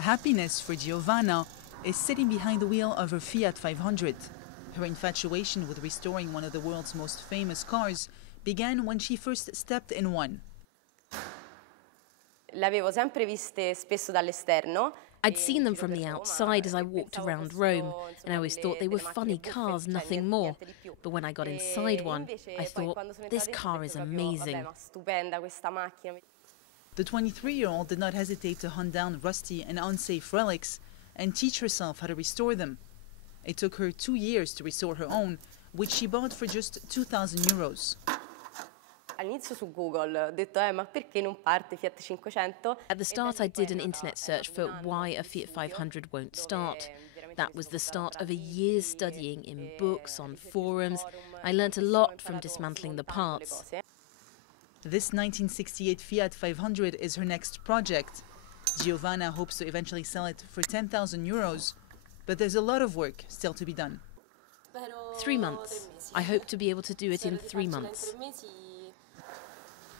Happiness for Giovanna is sitting behind the wheel of her Fiat 500. Her infatuation with restoring one of the world's most famous cars began when she first stepped in one. Le avevo sempre viste spesso dall'esterno. I'd seen them from the outside as I walked around Rome, and I always thought they were funny cars, nothing more. But when I got inside one, I thought, this car is amazing. The 23-year-old did not hesitate to hunt down rusty and unsafe relics and teach herself how to restore them. It took her 2 years to restore her own, which she bought for just 2,000 euros. All'inizio su Google ho detto, ma perché non parte Fiat 500? At the start, I did an internet search for why a Fiat 500 won't start. That was the start of a year's studying in books, on forums. I learnt a lot from dismantling the parts. This 1968 Fiat 500 is her next project. Giovanna hopes to eventually sell it for 10,000 euros, but there's a lot of work still to be done. 3 months. I hope to be able to do it in 3 months.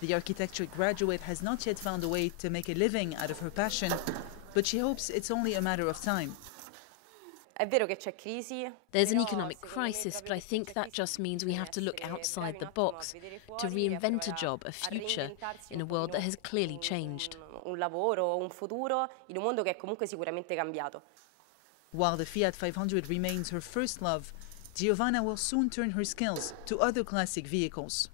The architecture graduate has not yet found a way to make a living out of her passion, but she hopes it's only a matter of time. È vero che c'è crisi. There's an economic crisis, but I think that just means we have to look outside the box, to reinvent a job, a future, in a world that has clearly changed. Un lavoro, un futuro, in un mondo che è comunque sicuramente cambiato. While the Fiat 500 remains her first love, Giovanna will soon turn her skills to other classic vehicles.